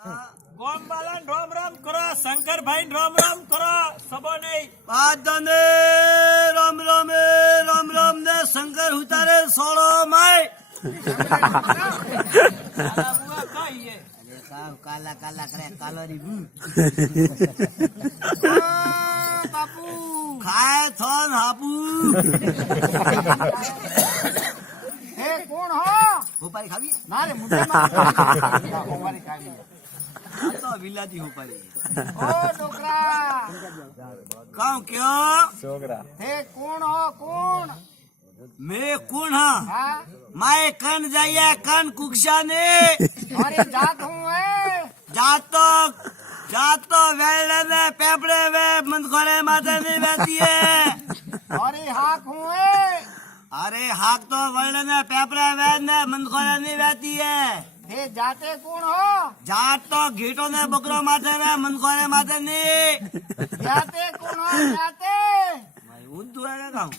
ગોમવાલાને રામ રામ કરો, શંકરભાઈ રામ રામ કરો, સબો નહીં આદને રામ રામ ને શંકર ઉતારે સોળો માય કાલા કાલા કરે કાલોરી બાપુ ખાય થોન હાપુ હે કોણ હો હોપારી ખાવી ના રે મુદ્દે હોવારી ખાવી આ તો વિલાતી હોપારી ઓ છોકરા કાઉ ક્યો હે કોણ હો કોણ मैं कौन हाँ હા मैं कन जाइए कन कुक्षा ने મારી જાત હું હે जातो वेले ने पेपड़े वे मंदखोरे माथे नहीं बैठी है મારી હાક હું હે अरे हाक तो वेले ने पेपड़े वे ने मंदखोरे नहीं बैठी है હે જાતે કોણ હો जात तो घीटो ने बकरो माथे वे मंदखोरे माथे नहीं જાતે કોણ હો જાતે ઊંધું હે કાઉ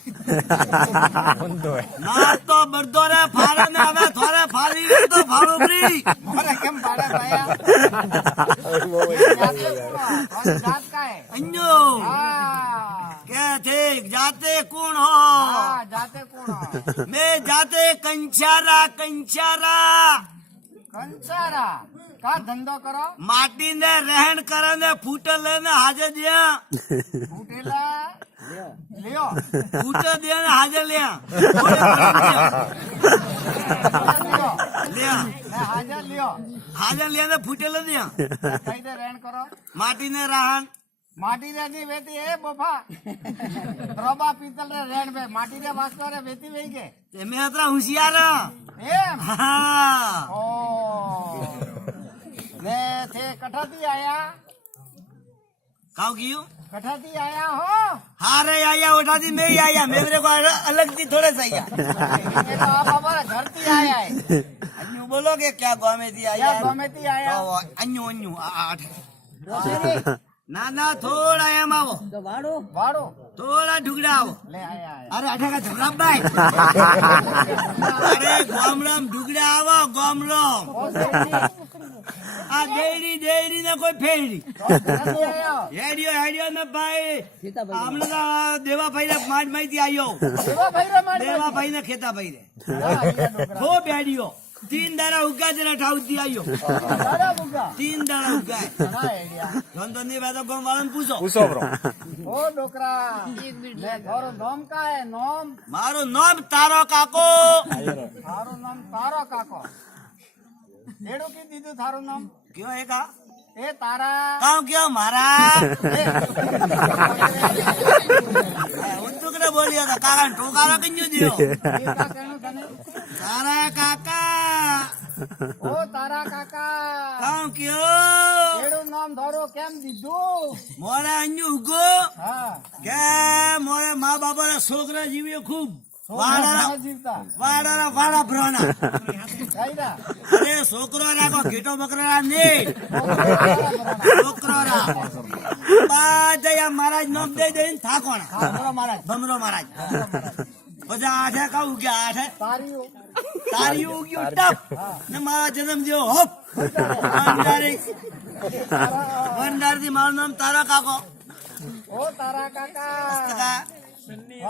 ના તો બરદો રે ફાળે ને હવે થોરે ફાળી ગયો તો ફાળો ફ્રી મારે કેમ ભાડે ભાયા જાતે કોણ હો મારી જાત કા હે अन्यो હા के ठीक जाते कौन हो હા જાતે કોણ હો मैं जाते कंचारा કંસારા કા ધંધો કરો माटी ने रहन करे ने फूटे लेने हाजर दिया ફૂટેલા લ્યો फूटे दिया ने हाजर लिया લ્યો लिया ને હાજર લ્યો हाजर लिया ने फूटे ले दिया કઈ દે રેણ કરો माटी ने रहन માટી રેતી વેતી એ બફા રોબા પીતલ રે રેણ બે માટી રે વાસ્તો રે વેતી વેઈ કે ते मैं अतरा होशियार એમ हाँ ઓ ને તે કઠાથી આયા काउ क्यों કઠાથી आया हो हारे आया उठा दी मैं ही आया मेरे को अलग थी थोड़े से आया ये तो आप हमारा घर થી आया है अन्यू बोलो के क्या गाँव थी क्या आया गमे થી आया अन्यू अन्यू आठ ना ना थोड़ा एम आवो વાડો थोड़ा ढुकड़ा आवो ले आया आया अरे अठा का झगड़ा भाई अरे गोमराम ढुकड़ा आवो गोमराम ओ सेठी आ डेरी डेरी ने कोई फेरी ઘરેથી આયા हेडियो ने भाई हमने तो देवा भाई ने मार माई थी आयो એવા ભૈરા માડી देवा भाई ने खेता भाई रे खो बेडियो 3 दारा उगा जरा ठाउ दी आयो દાડા બુગા 3 दारा उगा ના આઈડિયા जोन तो नहीं बात गोम वाला पूछो ઓ ડોકરા લે તારો નામ કા હે નામ मारो नाम तारो काको તારું નામ તારો કાકો એડું કી દીધું તારું નામ क्यों है का એ તારા काम क्यों मारा उनको बोलिया था काका टोकारा कंजू दियो એ કા કહેનું તને तारा काका ઓ તારા કાકા काम क्यों એડું નામ ધારો કેમ દીધું मोरा अन्यू उगो હા के मोरे माँ बापा रा छोकरा जीवियो खूब છોકરા જીવતા वाड़ा भ्रोना કાઈડા अरे छोकरो राखो घीटो बकरो रा ने छोकरो रा बाजया महाराज नोम दे देन था कोण भमरो महाराज बजा आठे का उग्या आठे તારીઓ तारी उग्यो टप ने मारा जन्म दियो होप वंडारी दी मारो नाम तारा काको ઓ તારા કાકા का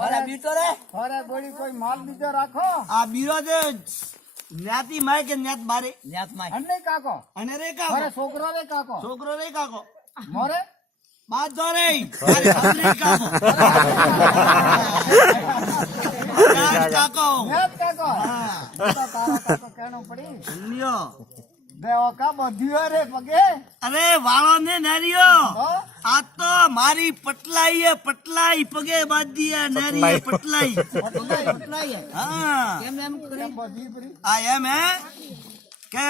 अरे बीटो रे અરે ગોળી કોઈ માલ બીજો રાખો आ बीरो दे न्याती माय के न्यात बारे न्यात माय અને કાકો अने रे અરે काको છોકરો રે કાકો छोकरो रे काको મોરે बात दो रे अरे हमरे काको काको નેત કાકો हाँ તો તારા કાકો કેણું પડી सुनियो બે ઓકા બધ્યું રે પગે अरे वालों ने नरियो તો आ तो मारी पटलाई है पटलाई पगे बात दी है नरी है पटलाई પટલાઈ હે हाँ કેમ એમ બધી પડી आ एम है के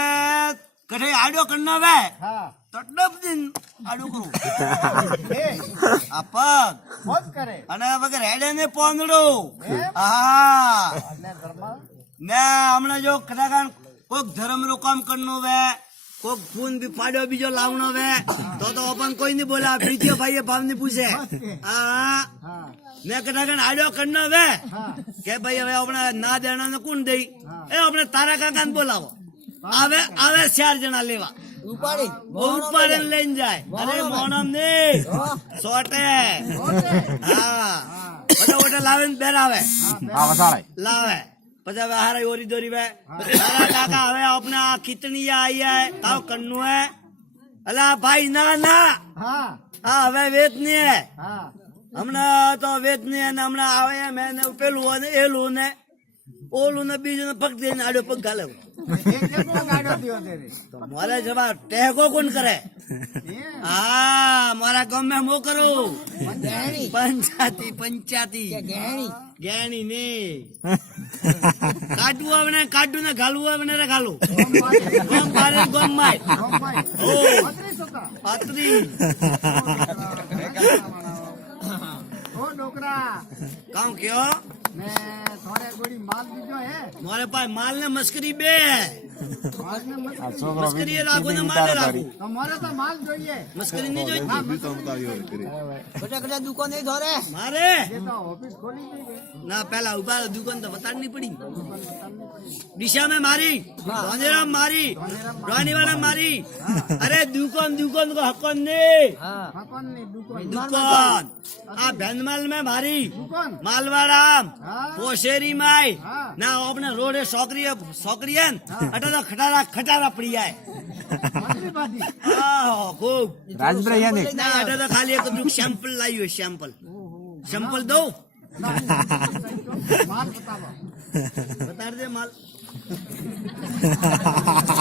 कठे आडो करना वे હા तो डब दिन आडो करू એ आ पग મોજ કરે અને વગર હેડે ને પોંદડો એમ હા એટલે ઘરમાં ને હમણાં જો કદાચ કોક ધર્મ નું કામ કરનું વે કોક ફૂન બી પાડ્યો બીજો લાવનો વે તો ઓપન કોઈ નહીં બોલા બીજો ભાઈ ભાવ ની પૂછે હા હા ને કદાચ આડ્યો કરનો વે હા કે ભાઈ હવે આપણે ના દેણા ને કોણ દઈ એ આપણે તારા કાકા ને બોલાવો આવે 4 જણા લેવા ઉપાડી ઉપાડે લઈને જાય અરે મોણમ નહીં સોટે હા બધા ઓટે લાવે ને બેરાવે લાવે પછી હવે હારા ઓરી દોરી વે હારા કાકા હવે આપણે આ કિતની आई है ताव कन्नू है अला भाई ना ना હા हाँ હવે વેત નહીં હે હા હમણાં તો વેત નહીં હે ને હમણાં આવે એમ હે ને પેલું હોય ને એલું ને ઓલું ને બીજું ને પગ દઈને આડો પગ ઘાલે એક કેટલો ગાડો થયો તેરે તો મારે જવા ટેકો કોણ કરે હા મારા ગામ में मो करो पंचायती गहनी ने काटू आवने काटू ने घालू आवने रे घालू गम मारे गम माय ओ पात्री ओ डोकरा काम क्यों मैं थोड़े गोड़ी माल दीजो है मारे पास माल ने मस्करी बे माल ने मत मस्करी राखो ने माल राखो તમારે તો માલ જોઈએ मस्करी नहीं जोईती કટા દુકાન નહીં ધોરે मारे એ તો ઓફિસ ખોલી દીધી ना पहला उबा दुकान तो बतानी पड़ी दिशा में मारी धोनेराम मारी रोनी वाला मारी अरे दुकान दुकान को हकन नहीं હકનની દુકાન दुकान आ भेंदमाल में मारी દુકાન मालवाड़ाम हाँ। पोशेरी माई हाँ। ना अपने रोडे सौकरी अटा तो खटारा पड़ी है મતલી બાધી खूब રાજભાઈ યાની ना अटा तो खाली एक दुख सैंपल लाई हो सैंपल दो માલ બતાવો बता दे माल